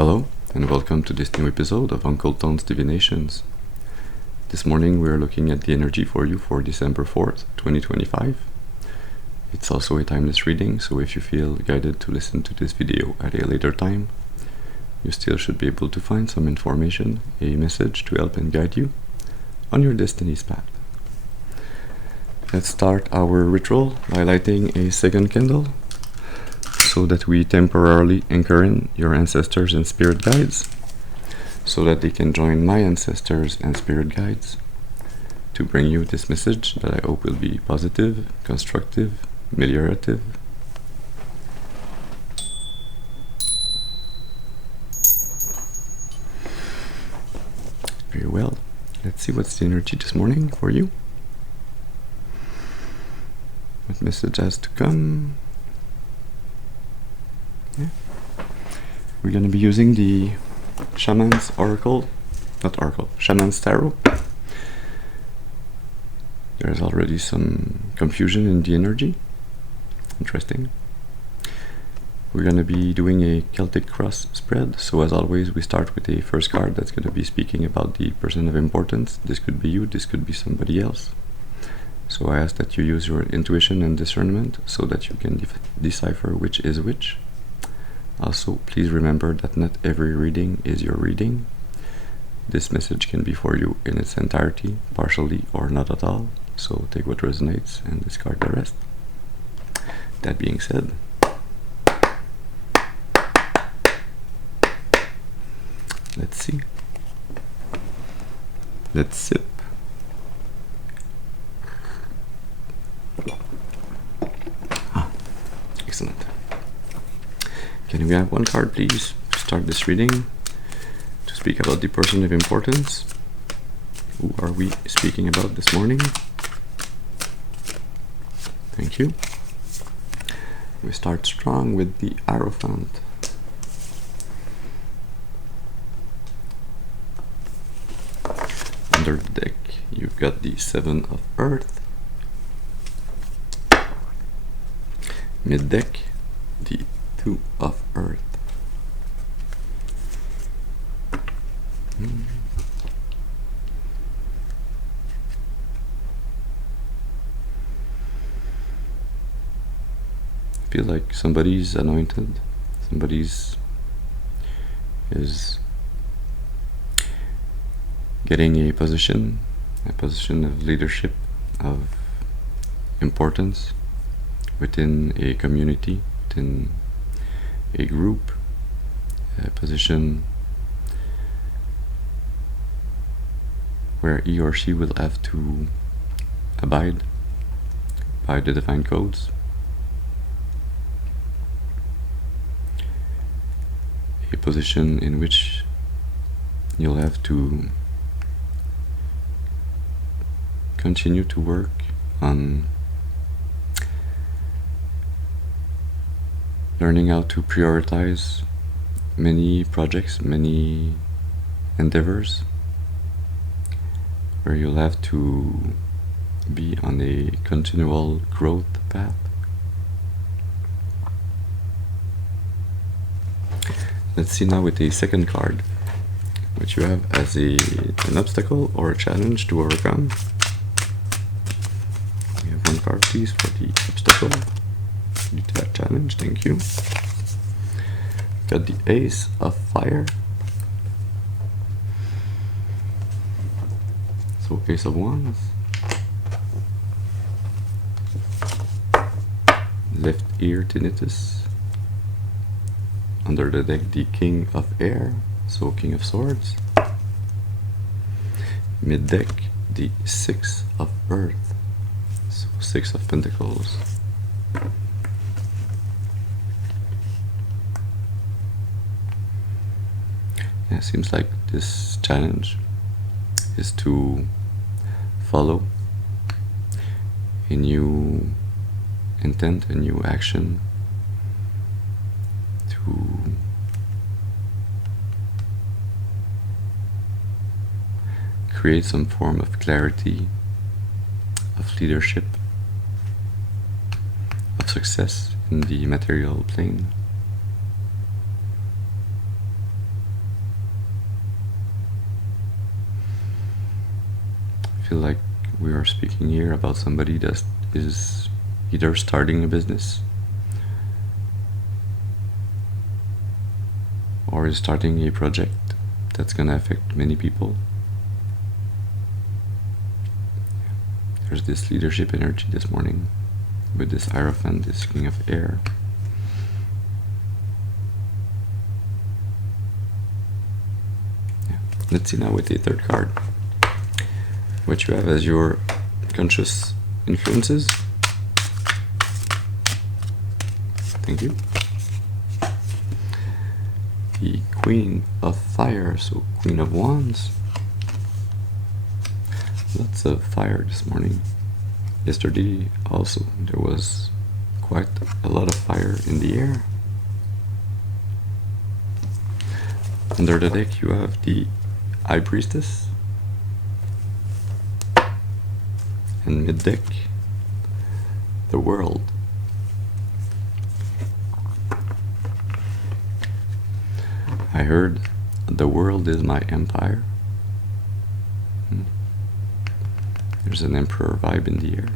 Hello, and welcome to this new episode of Uncle Tone's Divinations. This morning we are looking at the energy for you for December 4th, 2025. It's also a timeless reading, so if you feel guided to listen to this video at a later time, you still should be able to find some information, a message to help and guide you on your destiny's path. Let's start our ritual by lighting a second candle, so that we temporarily anchor in your ancestors and spirit guides, so that they can join my ancestors and spirit guides to bring you this message that I hope will be positive, constructive, ameliorative. Very well. Let's see what's the energy this morning for you. What message has to come? We're going to be using the Chamans Chamans Tarot. There's already some confusion in the energy. Interesting. We're going to be doing a Celtic cross spread, so as always we start with a first card that's going to be speaking about the person of importance. This could be you, this could be somebody else. So I ask that you use your intuition and discernment so that you can decipher which is which. Also, please remember that not every reading is your reading. This message can be for you in its entirety, partially, or not at all. So take what resonates and discard the rest. That being said, let's see. Let's sip. Excellent. Can we have one card, please, to start this reading, to speak about the person of importance? Who are we speaking about this morning? Thank you. We start strong with the Hierophant. Under the deck, you've got the Seven of Earth. Mid-deck, the Two of Earth. I feel like somebody's anointed, somebody's is getting a position of leadership, of importance within a community, within a group, a position where he or she will have to abide by the divine codes, a position in which you'll have to continue to work on learning how to prioritize many projects, many endeavors, where you'll have to be on a continual growth path. Let's see now with a second card, which you have as an obstacle or a challenge to overcome. We have one card, please, for the obstacle. That challenge, thank you. Got the Ace of Fire. So Ace of Wands. Left ear tinnitus. Under the deck, the King of Air, so King of Swords. Mid deck, the Six of Earth, so Six of Pentacles. Yeah, seems like this challenge is to follow a new intent, a new action, to create some form of clarity, of leadership, of success in the material plane. feel like we are speaking here about somebody that is either starting a business or is starting a project that's gonna affect many people. There's this leadership energy this morning with this Hierophant, this King of Air. Yeah. Let's see now with the third card what you have as your conscious influences. Thank you. The Queen of Fire, so Queen of Wands. Lots of fire this morning. Yesterday also there was quite a lot of fire in the air. Under the deck you have the High Priestess, and mid deck the World. I heard the world is my empire. There's an emperor vibe in the air.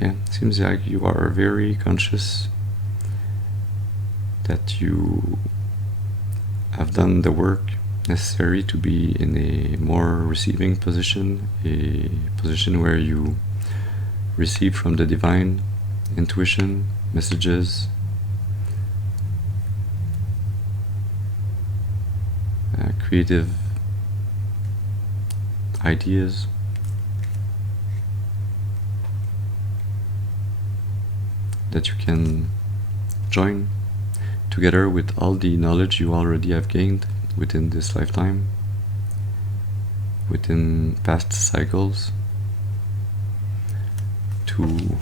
Yeah, seems like you are very conscious that you have done the work necessary to be in a more receiving position, a position where you receive from the divine intuition, messages, creative ideas. That you can join together with all the knowledge you already have gained within this lifetime, within past cycles, to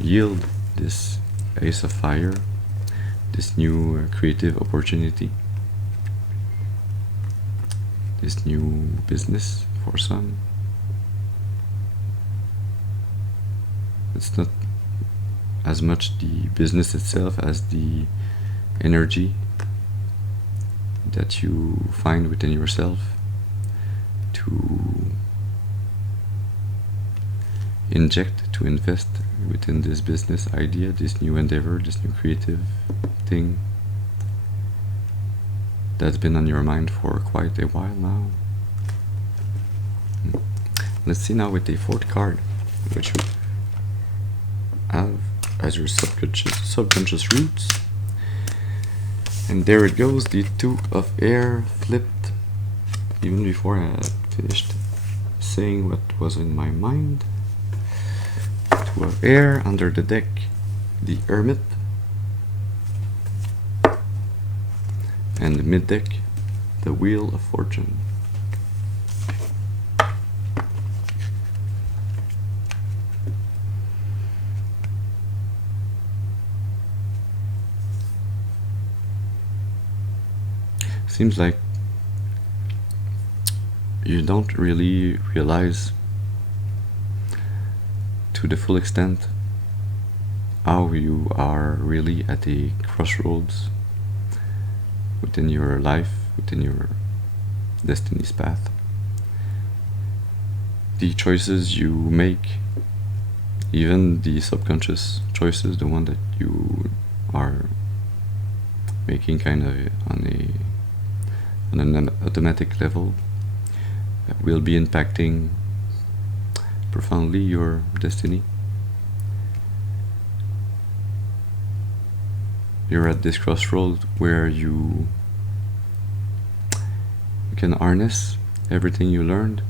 yield this Ace of Fire, this new creative opportunity, this new business for some. It's not as much the business itself as the energy that you find within yourself to inject, to invest within this business idea, this new endeavor, this new creative thing that's been on your mind for quite a while now. Let's see now with the fourth card, which you have as your subconscious roots. And there it goes, the Two of Air flipped even before I had finished saying what was in my mind. Two of Air under the deck, the Hermit, and the mid deck, the Wheel of Fortune. Seems like you don't really realize to the full extent how you are really at a crossroads within your life, within your destiny's path. The choices you make, even the subconscious choices, the one that you are making kind of on an automatic level, will be impacting profoundly your destiny. You're at this crossroad where you can harness everything you learned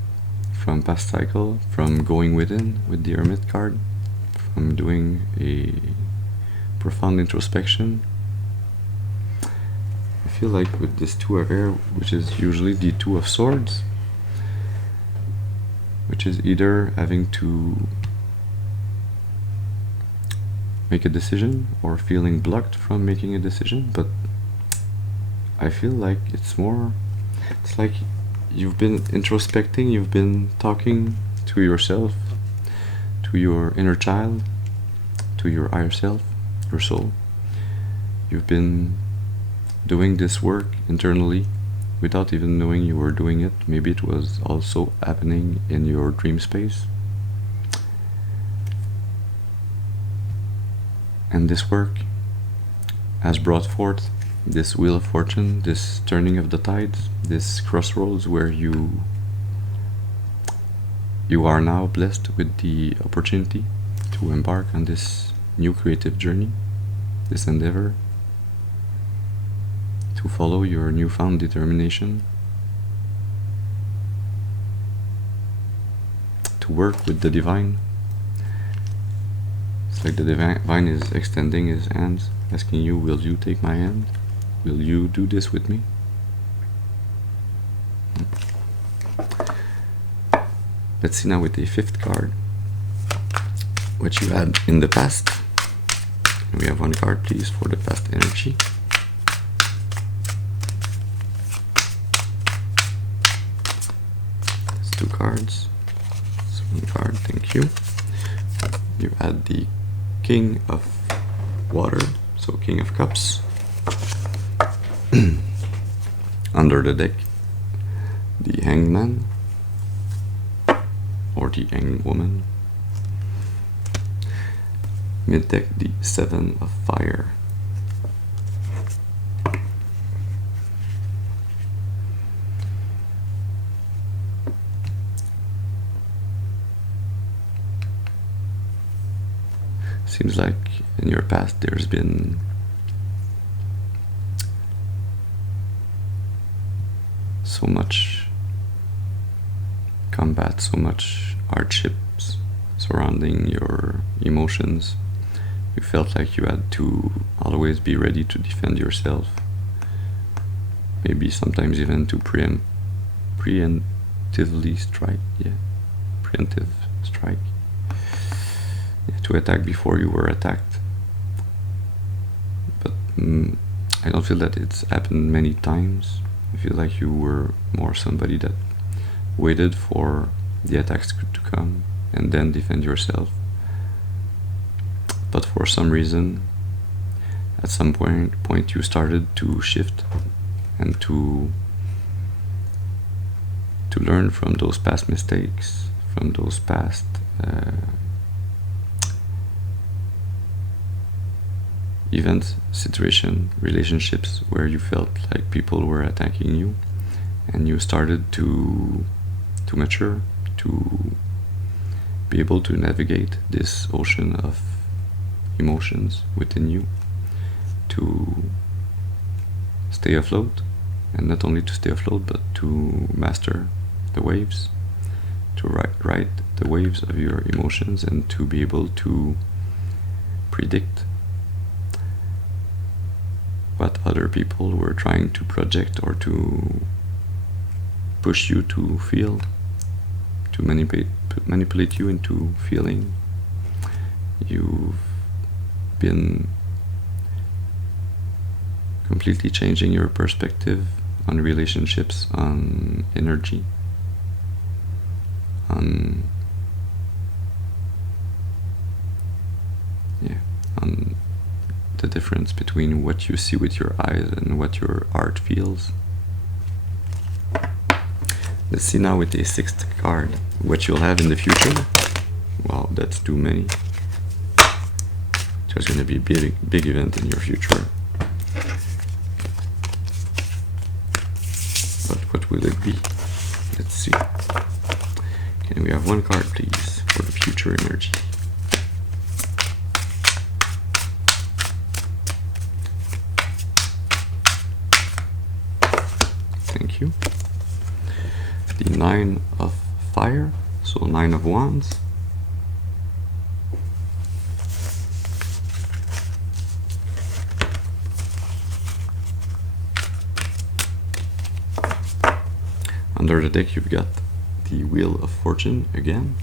from past cycle, from going within with the Hermit card, from doing a profound introspection. I feel like with this Two of Air, which is usually the Two of Swords, which is either having to make a decision or feeling blocked from making a decision, but I feel like it's like you've been introspecting, you've been talking to yourself, to your inner child, to your higher self, your soul. You've been doing this work internally without even knowing you were doing it. Maybe it was also happening in your dream space. And this work has brought forth this wheel of fortune, this turning of the tides, this crossroads where you are now blessed with the opportunity to embark on this new creative journey, this endeavor, to follow your newfound determination, to work with the divine. It's like the divine is extending his hands, asking you, will you take my hand? Will you do this with me? Let's see now with the fifth card what you had in the past. We have one card, please, for the past energy. That's two cards. That's one card, thank you. You had the King of Water, so King of Cups. Under the deck, the Hangman, or the Hanged Woman. Mid deck, the Seven of Fire. Seems like in your past there's been so much combat, so much hardships surrounding your emotions. You felt like you had to always be ready to defend yourself. Maybe sometimes even to preemptively strike. Yeah, preemptive strike. Yeah, to attack before you were attacked. But I don't feel that it's happened many times. I feel like you were more somebody that waited for the attacks to come and then defend yourself. But for some reason, at some point you started to shift and to learn from those past mistakes, from those past events, situation, relationships where you felt like people were attacking you, and you started to mature, to be able to navigate this ocean of emotions within you, to stay afloat, and not only to stay afloat but to master the waves, to ride the waves of your emotions, and to be able to predict what other people were trying to project or to push you to feel, to manipulate you into feeling. You've been completely changing your perspective on relationships, on energy, on the difference between what you see with your eyes and what your heart feels. Let's see now with the sixth card what you'll have in the future. Wow, that's too many. There's going to be a big event in your future. But what will it be? Let's see. Can we have one card, please, for the future energy? Thank you. The Nine of Fire, so Nine of Wands. Under the deck you've got the Wheel of Fortune again,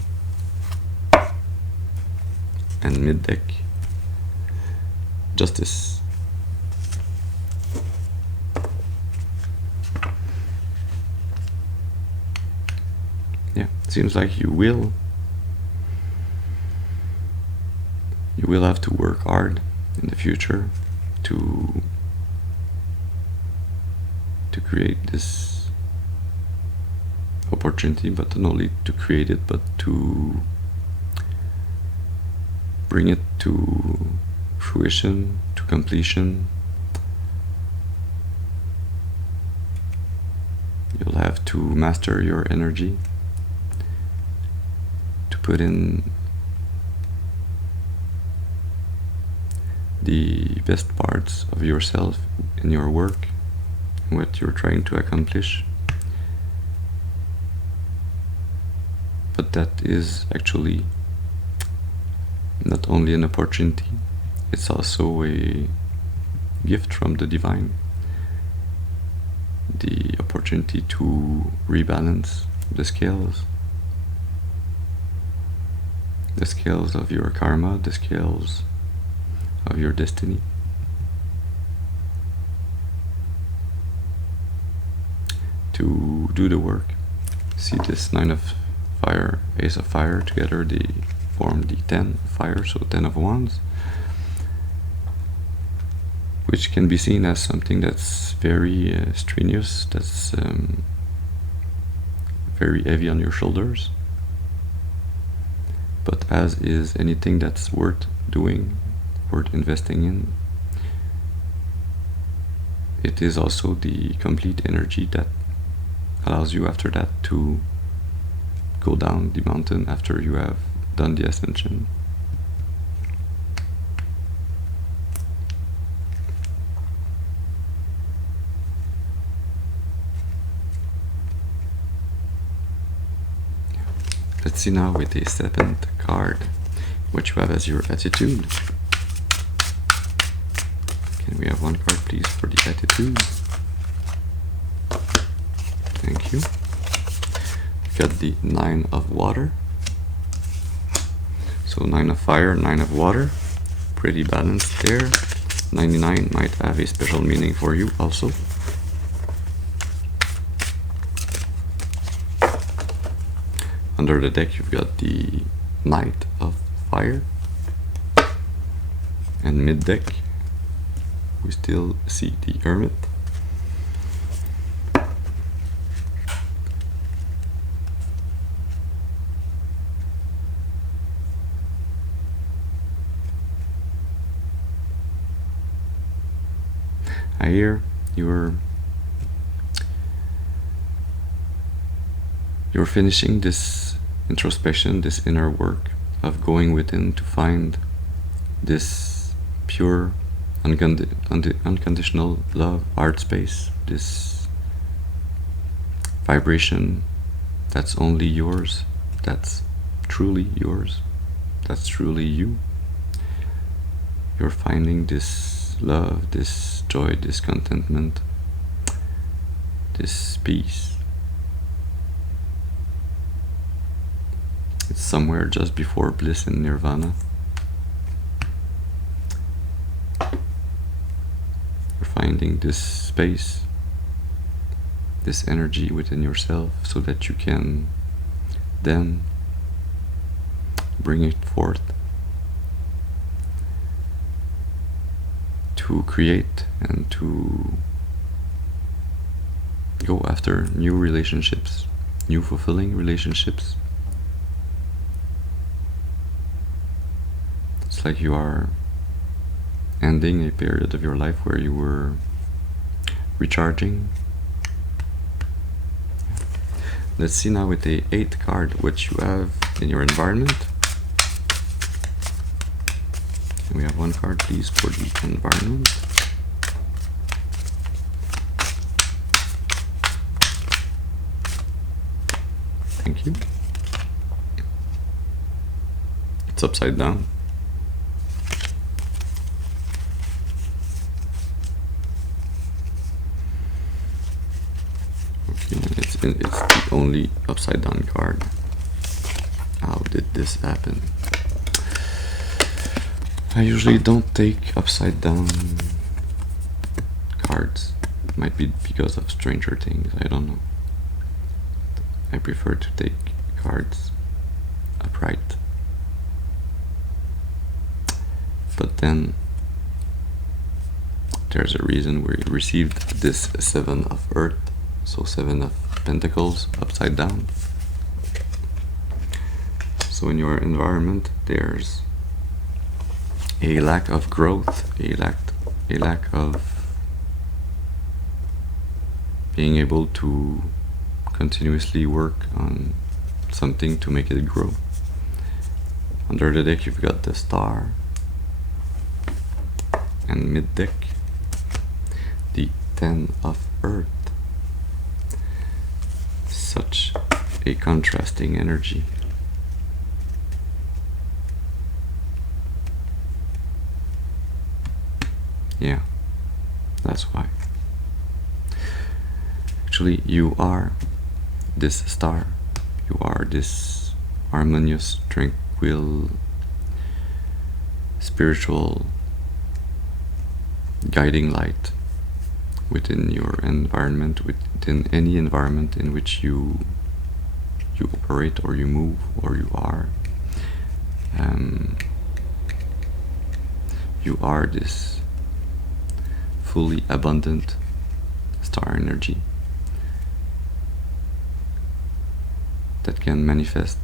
and mid deck Justice. Yeah, seems like you will You will have to work hard in the future to create this opportunity, but not only to create it, but to bring it to fruition, to completion. You'll have to master your energy, to put in the best parts of yourself in your work, what you're trying to accomplish. But that is actually not only an opportunity, it's also a gift from the divine. The opportunity to rebalance the scales of your karma, the scales of your destiny. To do the work. See this 9 of fire, ace of fire, together they form the 10 of fire, so 10 of wands, which can be seen as something that's very strenuous, that's very heavy on your shoulders. But as is anything that's worth doing, worth investing in, it is also the complete energy that allows you after that to go down the mountain after you have done the ascension. Let's see now with the 7th card what you have as your attitude. Can we have one card please for the attitude? Thank you. We got the 9 of water. So 9 of fire, 9 of water. Pretty balanced there. 99 might have a special meaning for you also. Under the deck you've got the Knight of Fire. And mid deck we still see the Hermit. I hear you're finishing this introspection, this inner work of going within to find this pure, unconditional love, art space, this vibration that's only yours, that's truly yours, that's truly you. You're finding this love, this joy, this contentment, this peace. It's somewhere just before bliss and nirvana. You're finding this space, this energy within yourself so that you can then bring it forth to create and to go after new relationships, new fulfilling relationships. It's like you are ending a period of your life where you were recharging. Let's see now with the 8th card what you have in your environment. And we have one card please for the environment. Thank you. It's upside down. It's the only upside down card. How did this happen? I usually don't take upside down cards. It might be because of Stranger Things, I don't know. I prefer to take cards upright. then there's a reason we received this 7 of Earth, so 7 of Pentacles upside down. So in your environment, there's a lack of growth, a lack of being able to continuously work on something to make it grow. Under the deck, you've got the Star, and mid deck, the 10 of Earth. Such a contrasting energy. Yeah, that's why. Actually, you are this star. You are this harmonious, tranquil, spiritual guiding light within your environment, within any environment in which you operate or you move or you are. You are this fully abundant star energy that can manifest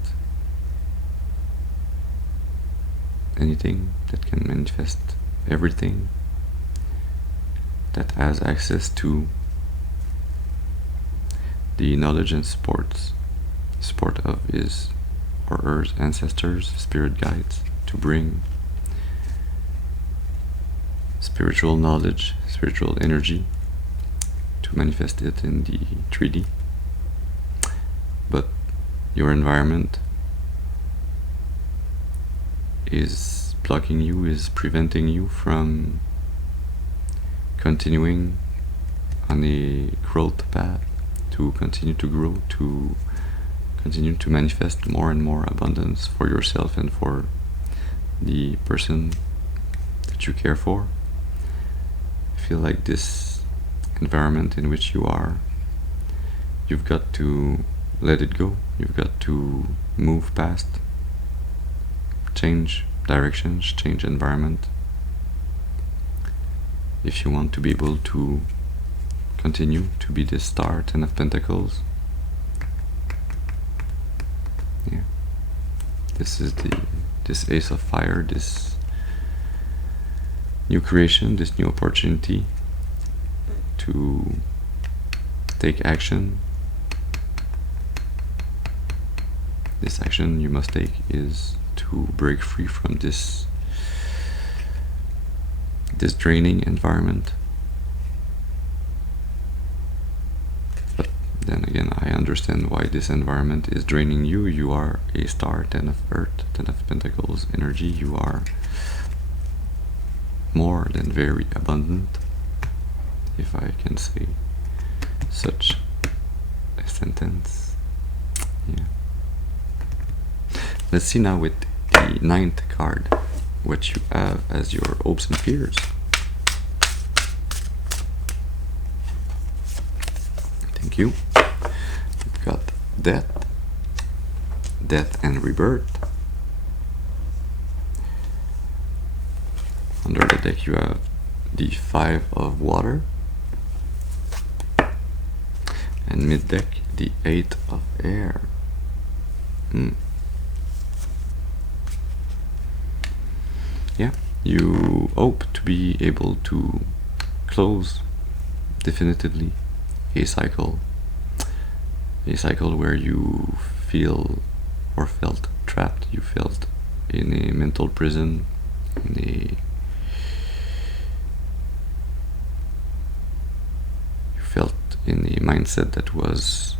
anything, that can manifest everything, that has access to the knowledge and support of his or her ancestors, spirit guides, to bring spiritual knowledge, spiritual energy, to manifest it in the 3D. But your environment is blocking you, is preventing you from continuing on a growth path, to continue to grow, to continue to manifest more and more abundance for yourself and for the person that you care for. I feel like this environment in which you are, you've got to let it go. You've got to move past, change directions, change environment, if you want to be able to continue to be this star, 10 of Pentacles. Yeah, this is this Ace of Fire, this new creation, this new opportunity to take action. This action you must take is to break free from this draining environment. But then again, I understand why this environment is draining you. You are a star, 10 of Earth, 10 of Pentacles energy. You are more than very abundant, if I can say such a sentence. Yeah. Let's see now with the 9th card what you have as your hopes and fears. Thank you. We've got death and rebirth. Under the deck you have the 5 of water, and mid deck the 8 of air. Yeah, you hope to be able to close definitively a cycle where you feel or felt trapped, you felt in a mental prison, you felt in a mindset that was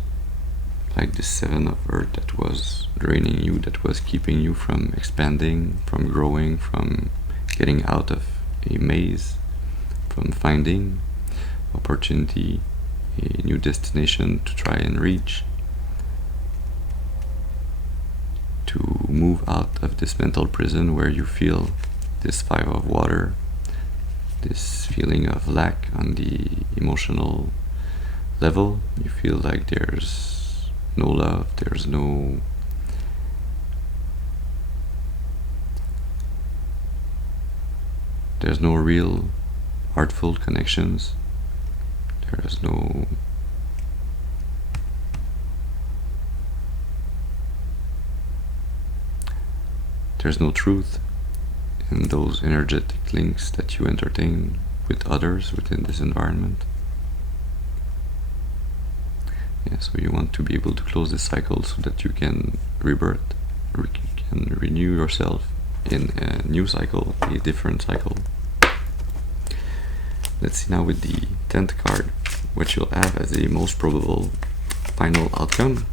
like the 7 of Earth, that was draining you, that was keeping you from expanding, from growing, from getting out of a maze, from finding opportunity, a new destination to try and reach, to move out of this mental prison where you feel this 5 of water, this feeling of lack on the emotional level. You feel like there's no love, there's no There's no real heartful connections. There's no truth in those energetic links that you entertain with others within this environment. Yeah, so you want to be able to close this cycle so that you can rebirth, can renew yourself in a new cycle, a different cycle. Let's see now with the 10th card what you'll have as the most probable final outcome.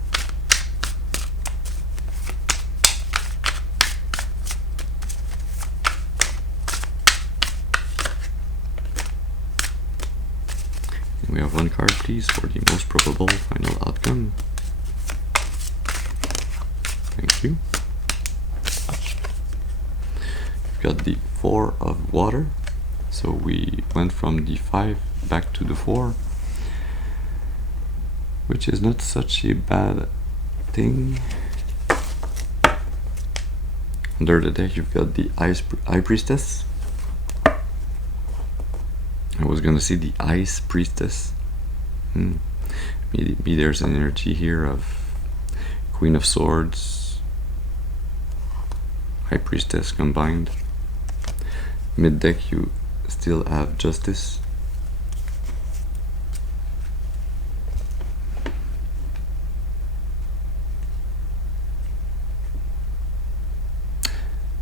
We have one card, please, for the most probable final outcome. Thank you. We've got the 4 of water. So we went from the 5 back to the 4, which is not such a bad thing. Under the deck, you've got the High Priestess. I was gonna say the Ice Priestess. Maybe there's an energy here of Queen of Swords, High Priestess combined. Mid deck, you still have Justice.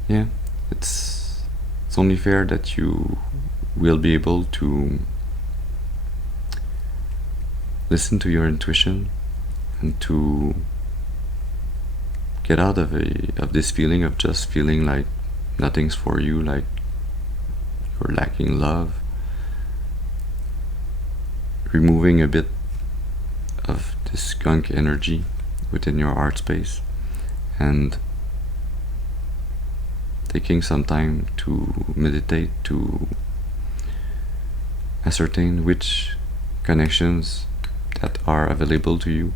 Yeah, it's only fair that you will be able to listen to your intuition and to get out of this feeling of just feeling like nothing's for you, like you're lacking love. Removing a bit of this skunk energy within your heart space and taking some time to meditate, to ascertain which connections that are available to you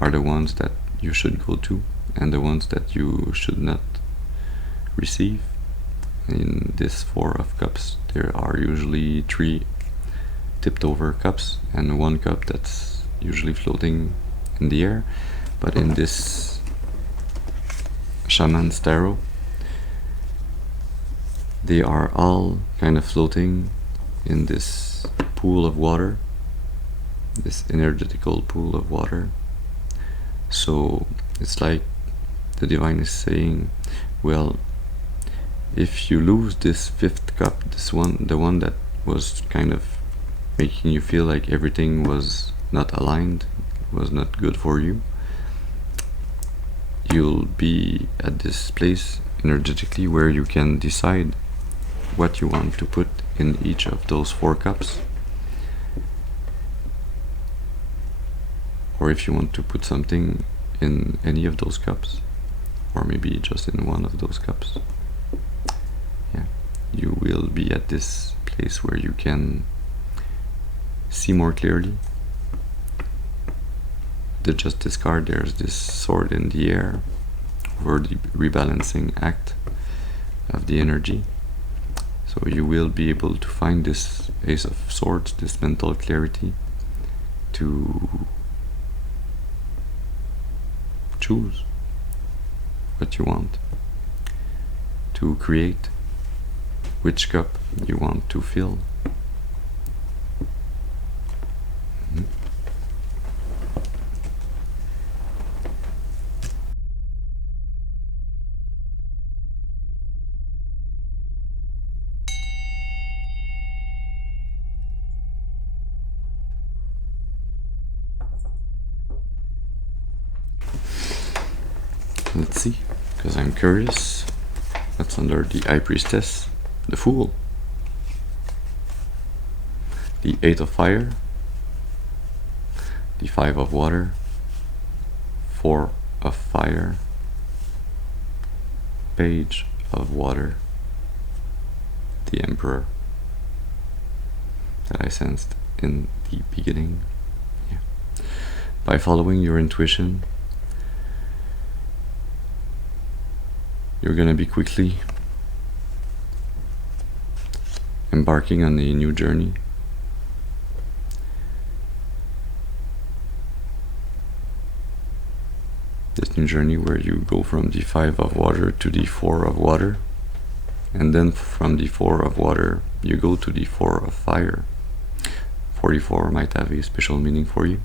are the ones that you should go to and the ones that you should not receive. In this 4 of cups, there are usually 3 tipped over cups and 1 cup that's usually floating in the air. But in this Chamans tarot, they are all kind of floating in this pool of water, this energetical pool of water. So it's like the divine is saying, well, if you lose this 5th cup, the one that was kind of making you feel like everything was not aligned, was not good for you, you'll be at this place energetically where you can decide what you want to put in each of those 4 cups, or if you want to put something in any of those cups, or maybe just in one of those cups. Yeah, you will be at this place where you can see more clearly. The Justice card, there's this sword in the air over the rebalancing act of the energy. So you will be able to find this Ace of Swords, this mental clarity, to choose what you want, to create which cup you want to fill. Let's see, because I'm curious. What's under the High Priestess? The Fool. The 8 of Fire. The 5 of Water. 4 of Fire. Page of Water. The Emperor. That I sensed in the beginning. Yeah. By following your intuition, you're gonna be quickly embarking on a new journey. This new journey where you go from the 5 of water to the 4 of water, and then from the 4 of water you go to the 4 of fire. 44 might have a special meaning for you.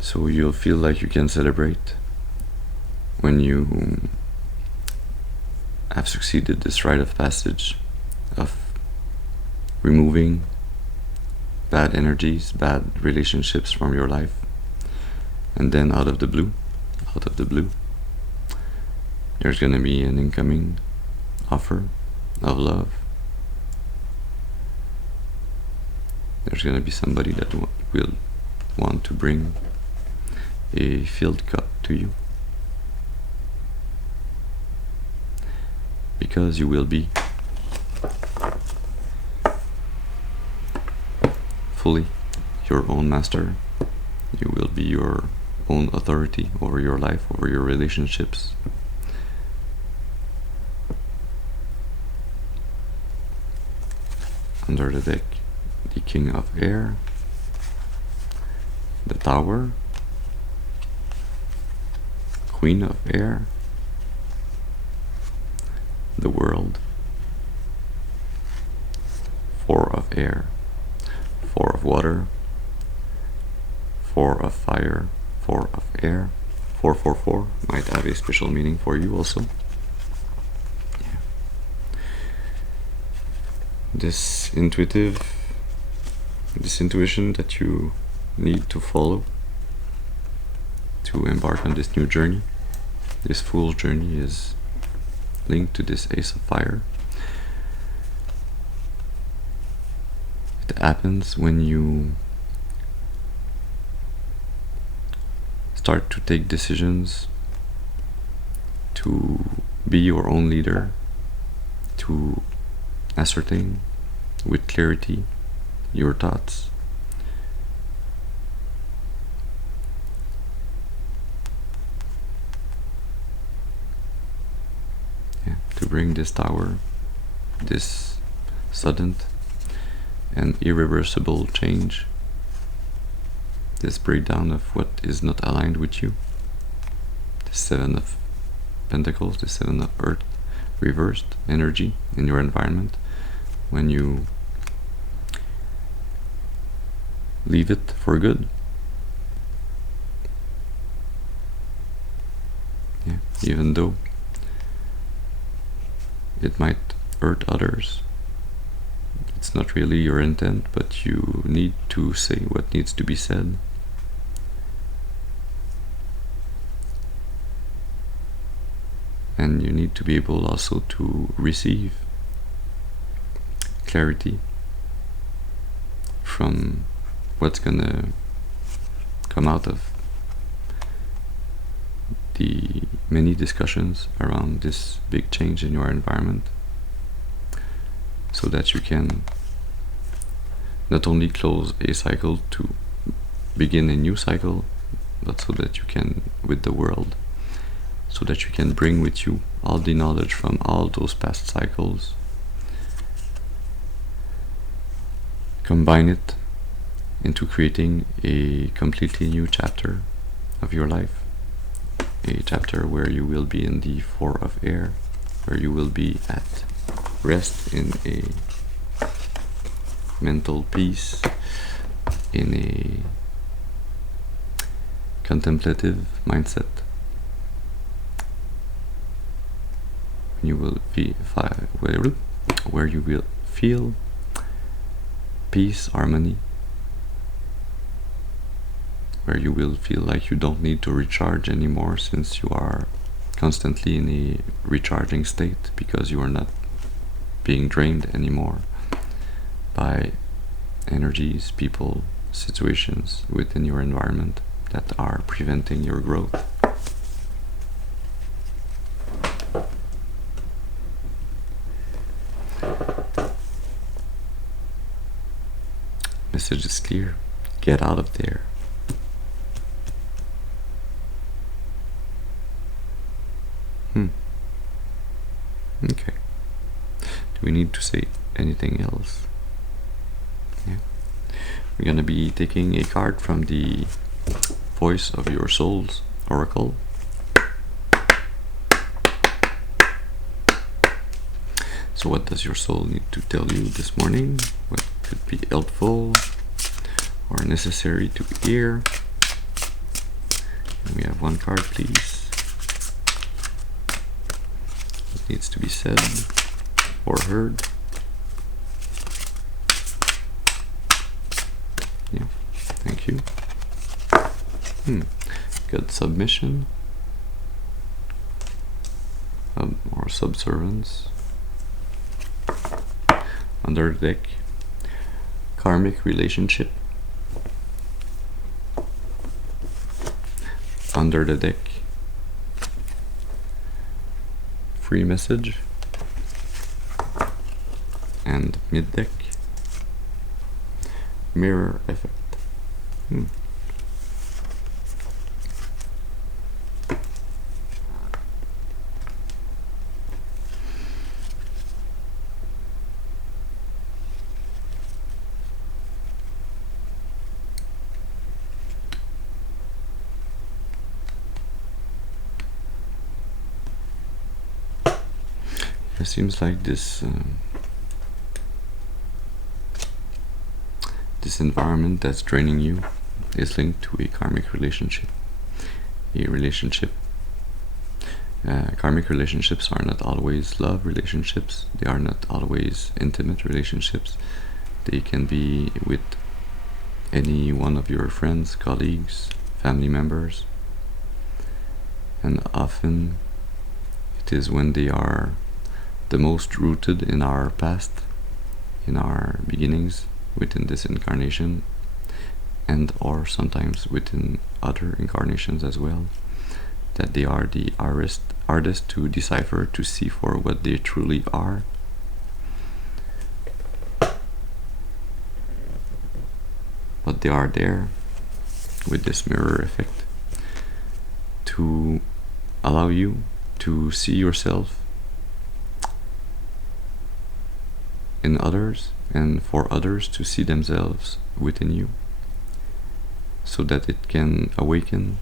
So you'll feel like you can celebrate when you have succeeded this rite of passage of removing bad energies, bad relationships from your life. And then out of the blue, there's gonna be an incoming offer of love. There's gonna be somebody that will want to bring a filled cup to you, because you will be fully your own master. You will be your own authority over your life, over your relationships. Under the deck, the King of Air, the Tower, Queen of Air, the World, 4 of Air, 4 of Water, 4 of Fire, 4 of Air. 444 might have a special meaning for you also. Yeah. This intuition that you need to follow to embark on this new journey. This Fool's journey is linked to this Ace of Fire. It happens when you start to take decisions, to be your own leader, to ascertain with clarity your thoughts. Yeah, to bring this Tower, this sudden and irreversible change, this breakdown of what is not aligned with you. The 7 of Pentacles, the 7 of Earth, reversed energy in your environment. When you leave it for good. Yeah, even though it might hurt others. It's not really your intent, but you need to say what needs to be said. And you need to be able also to receive clarity from what's gonna come out of the many discussions around this big change in your environment, so that you can not only close a cycle to begin a new cycle, but so that you can, with the world, so that you can bring with you all the knowledge from all those past cycles, combine it into creating a completely new chapter of your life, a chapter where you will be in the 4 of Air, where you will be at rest, in a mental peace, in a contemplative mindset. You will be where you will feel peace, harmony, where you will feel like you don't need to recharge anymore, since you are constantly in a recharging state, because you are not being drained anymore by energies, people, situations within your environment that are preventing your growth. Message is clear. Get out of there. Okay. we need to say anything else? Yeah. We're gonna be taking a card from the Voice of Your Soul's Oracle. So what does your soul need to tell you this morning? What could be helpful or necessary to hear? And we have one card, please. What needs to be said or heard? Yeah, thank you. Good submission or subservience. Under the deck, karmic relationship. Under the deck, free message. And mid deck, mirror effect. It seems like this this environment that's draining you is linked to a karmic relationship. Karmic relationships are not always love relationships. They are not always intimate relationships. They can be with any one of your friends, colleagues, family members, and often it is when they are the most rooted in our past, in our beginnings within this incarnation, and or sometimes within other incarnations as well, that they are the hardest to decipher, to see for what they truly are. But they are there with this mirror effect to allow you to see yourself in others, and for others to see themselves within you, so that it can awaken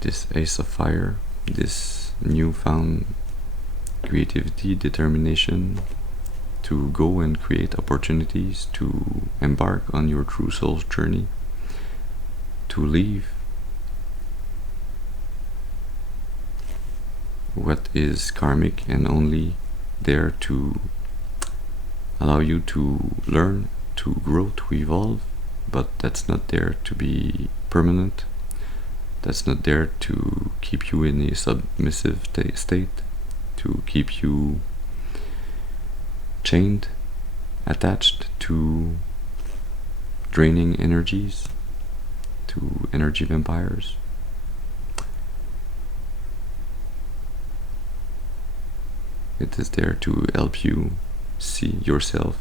this Ace of Fire, this newfound creativity, determination to go and create opportunities, to embark on your true soul's journey, to leave what is karmic and only there to allow you to learn, to grow, to evolve, but that's not there to be permanent. That's not there to keep you in a submissive state, to keep you chained, attached to draining energies, to energy vampires. It is there to help you see yourself,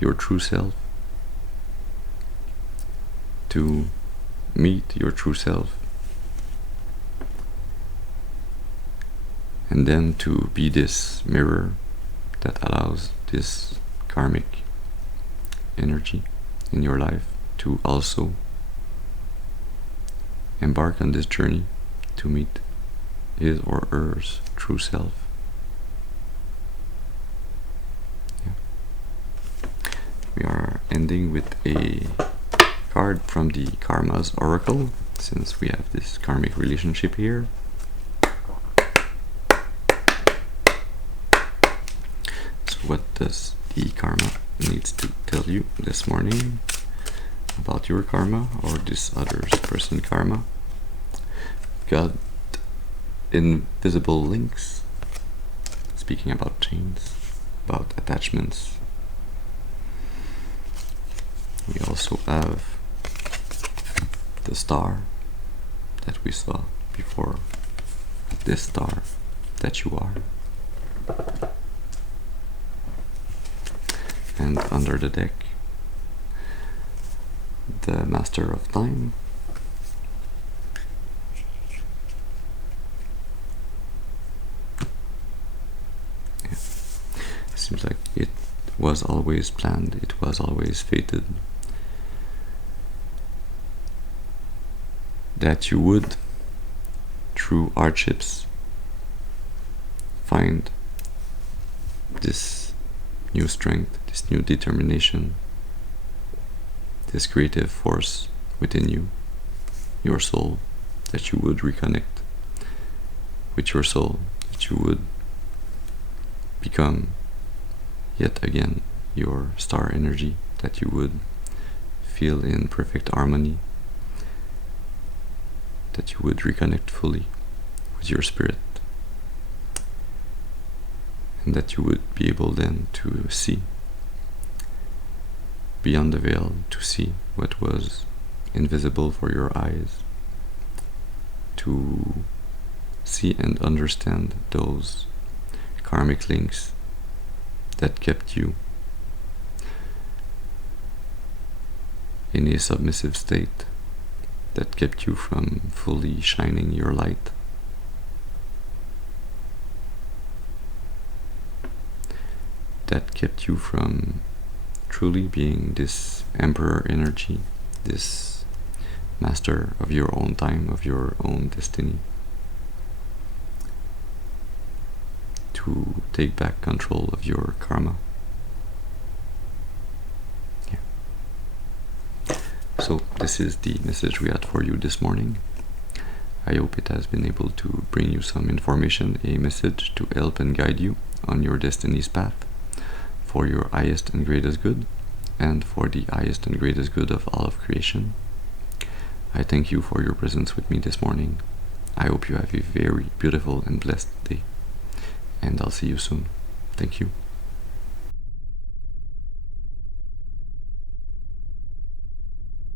your true self, to meet your true self, and then to be this mirror that allows this karmic energy in your life to also embark on this journey to meet his or hers true self. Yeah. We are ending with a card from the Karma's Oracle, since we have this karmic relationship here. So what does the karma needs to tell you this morning about your karma or this other person's karma? Got invisible links, speaking about chains, about attachments. We also have the star that we saw before, this star that you are. And under the deck, the Master of Time, was always planned, it was always fated that you would, through hardships, find this new strength, this new determination, this creative force within you, your soul, that you would reconnect with your soul, that you would become yet again your star energy, that you would feel in perfect harmony, that you would reconnect fully with your spirit, and that you would be able then to see beyond the veil, to see what was invisible for your eyes, to see and understand those karmic links that kept you in a submissive state, that kept you from fully shining your light, that kept you from truly being this emperor energy, this master of your own time, of your own destiny, to take back control of your karma. Yeah. So this is the message we had for you this morning. I hope it has been able to bring you some information, a message to help and guide you on your destiny's path for your highest and greatest good, and for the highest and greatest good of all of creation. I thank you for your presence with me this morning. I hope you have a very beautiful and blessed day, and I'll see you soon. Thank you.